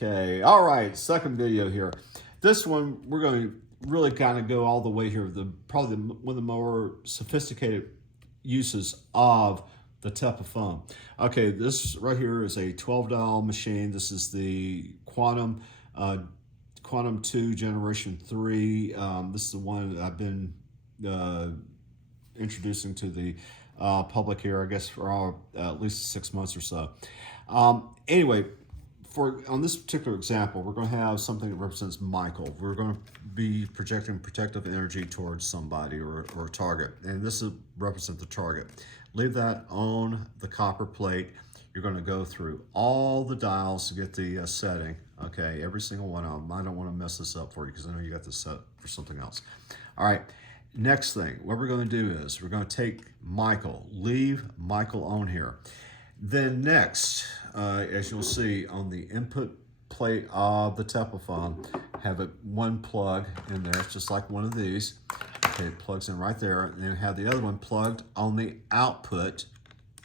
Okay, all right, second video here. This one, we're going to really kind of go all the way here. One of the more sophisticated uses of the Tepaphone. Okay, this right here is a 12 dial machine. This is the Quantum 2 Generation 3. This is the one that I've been introducing to the public here, I guess, for at least 6 months or so. Anyway, on this particular example, we're going to have something that represents Michael. We're going to be projecting protective energy towards somebody or a target, and this will represent the target. Leave that on the copper plate. You're going to go through all the dials to get the setting, okay, every single one of them. I don't want to mess this up for you because I know you got this set for something else. All right, next thing, what we're going to do is we're going to take Michael, leave Michael on here. Then next, as you'll see on the input plate of the Tepaphone, have one plug in there. It's just like one of these. Okay, it plugs in right there. And then have the other one plugged on the output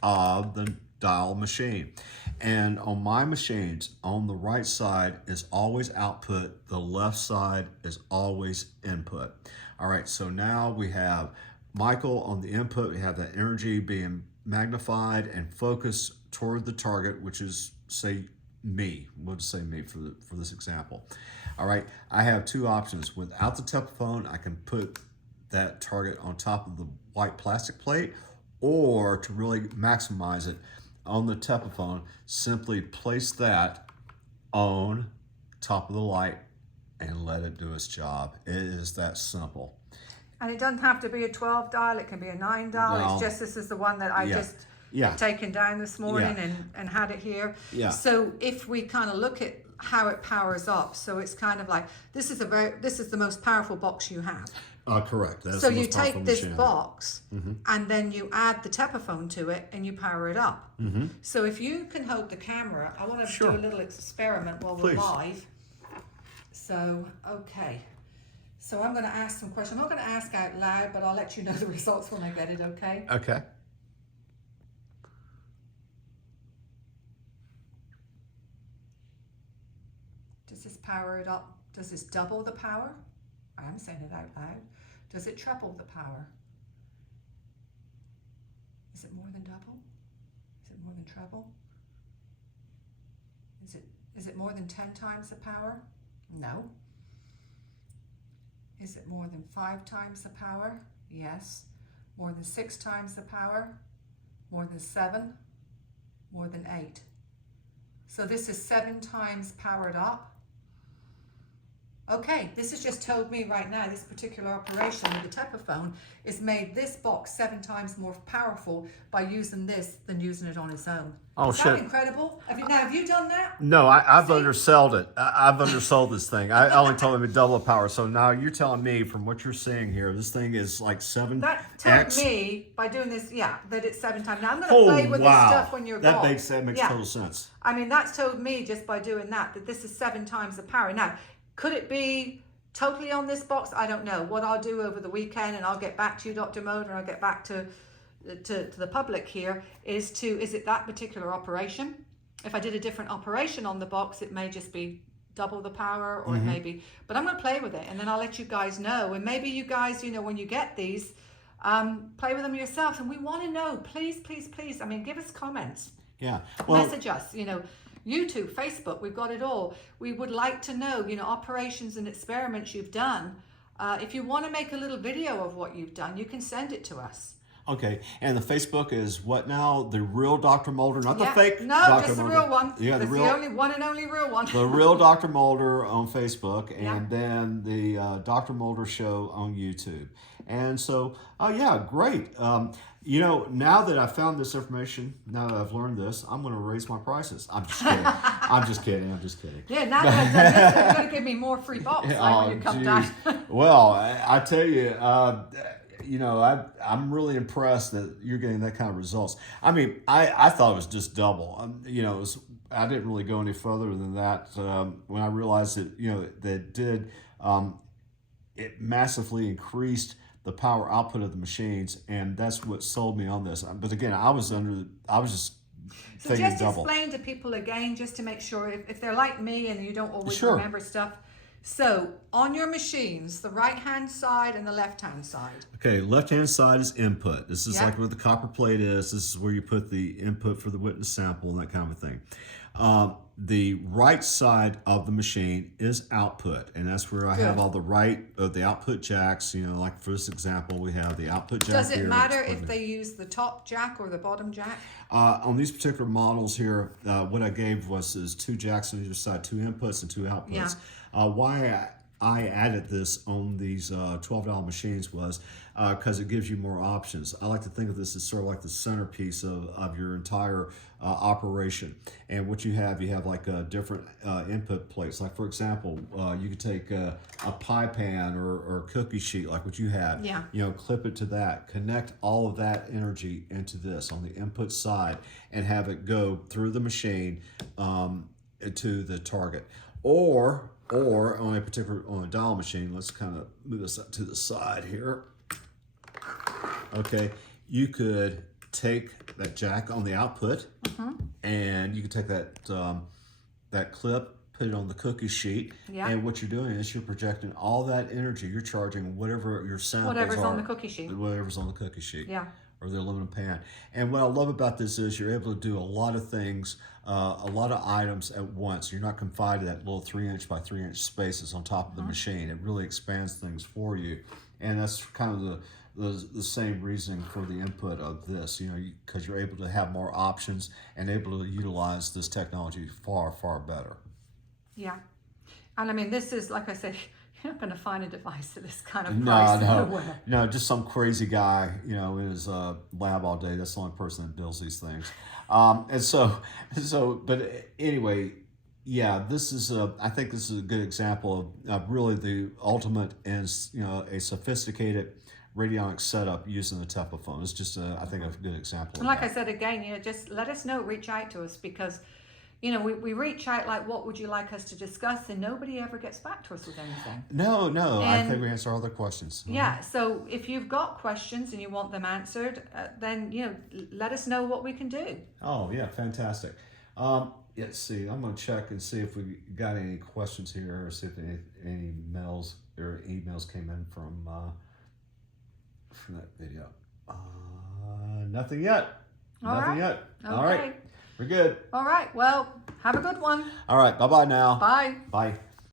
of the dial machine. And on my machines, on the right side is always output. The left side is always input. All right, so now we have Michael on the input. We have that energy being magnified and focused toward the target, which is, say, me. We'll just say me for this example. All right, I have two options. Without the Tepaphone, I can put that target on top of the white plastic plate, or to really maximize it on the Tepaphone, simply place that on top of the light and let it do its job. It is that simple. And it doesn't have to be a 12 dial, it can be a 9 dial. No. It's just, this is the one that I just taken down this morning and had it here. Yeah. So if we kind of look at how it powers up, so it's kind of like, this is the most powerful box you have. Correct. That's so the you most powerful take this machine. box and then you add the Tepaphone to it and you power it up. So if you can hold the camera, I want to do a little experiment while we're live. So, okay. So I'm going to ask some questions. I'm not going to ask out loud, but I'll let you know the results when I get it, okay? Okay. Does this power it up? Does this double the power? I am saying it out loud. Does it treble the power? Is it more than double? Is it more than treble? Is it more than 10 times the power? No. Is it more than 5 times the power? Yes. More than 6 times the power? More than 7? More than 8? So this is 7 times powered up. Okay, this has just told me right now, this particular operation with the Tepaphone is made this box 7 times more powerful by using this than using it on its own. Oh, is that incredible? Have you done that? No, I've undersold it. I've undersold this thing. I only told him to double the power. So now you're telling me, from what you're seeing here, this thing is like 7x. That told me, by doing this, that it's 7 times. Now I'm going to play with this stuff when you're gone. That makes total sense. I mean, that's told me just by doing that this is 7 times the power. Now, could it be totally on this box? I don't know. What I'll do over the weekend, and I'll get back to you, Dr. Moder, and I'll get back to the public here, is it that particular operation? If I did a different operation on the box, it may just be double the power, or it may be, but I'm going to play with it, and then I'll let you guys know. And maybe you guys, when you get these, play with them yourselves. And we want to know, please, please, please, I mean, give us comments. Yeah. Well, message us, YouTube, Facebook, we've got it all. We would like to know, operations and experiments you've done. If you want to make a little video of what you've done, you can send it to us. Okay, and the Facebook is what now? The real Dr. Mulder, not the fake No, Dr. just the Mulder. real one. Yeah, the only one and only real one. The real Dr. Mulder on Facebook, and then the Dr. Mulder Show on YouTube. And so, great. Now that I found this information, now that I've learned this, I'm going to raise my prices. I'm just kidding. I'm just kidding. Yeah, now that I've done this, you're going to give me more free box when you come down. Well, I tell you, I'm really impressed that you're getting that kind of results. I mean, I thought it was just double. I didn't really go any further than that when I realized that, it massively increased the power output of the machines, and that's what sold me on this. But again, I was just So thinking just double. explain to people again, just to make sure if they're like me and you don't always Sure. remember stuff. So on your machines, the right-hand side and the left-hand side. Okay, left-hand side is input. This is Yeah. like where the copper plate is. This is where you put the input for the witness sample and that kind of thing. The right side of the machine is output, and that's where I have all the output jacks. You know, like for this example, we have the output jack. Does it here matter that's if plugged in. they use the top jack or the bottom jack? On these particular models here, what I gave is 2 jacks on either side, 2 inputs and 2 outputs. Why I added this on these $12 machines was because it gives you more options. I like to think of this as sort of like the centerpiece of your entire operation. And what you have like different input plates. Like for example, you could take a pie pan or cookie sheet like what you have. Yeah. You know, clip it to that, connect all of that energy into this on the input side, and have it go through the machine to the target. Or on a dial machine, let's kind of move this up to the side here. Okay, you could take that jack on the output, and you can take that clip, put it on the cookie sheet, and what you're doing is you're projecting all that energy. You're charging whatever your samples Whatever's are. on the cookie sheet. Whatever's on the cookie sheet. Yeah. Or the aluminum pan. And what I love about this is you're able to do a lot of things, a lot of items at once. You're not confined to that little 3-inch by 3-inch spaces on top of the machine. It really expands things for you. And that's kind of the same reasoning for the input of this, you know, because you're able to have more options and able to utilize this technology far, far better. Yeah. And I mean, this is, like I said, you're not going to find a device at this kind of price anywhere. No, just some crazy guy, you know, in his lab all day. That's the only person that builds these things. But anyway, yeah, this is I think this is a good example of really the ultimate in, you know, a sophisticated radionic setup using the Tepaphone. It's just I think a good example. And like I said again, you know, just let us know, reach out to us, because you know, we reach out like, what would you like us to discuss? And nobody ever gets back to us with anything. No, I think we answer all their questions. Yeah, so if you've got questions and you want them answered, then, you know, let us know what we can do. Oh, yeah, fantastic. Let's see, I'm going to check and see if we got any questions here, or see if any mails or emails came in from that video. Nothing yet. Nothing yet. Okay. All right. We're good. All right. Well, have a good one. All right. Bye-bye now. Bye. Bye.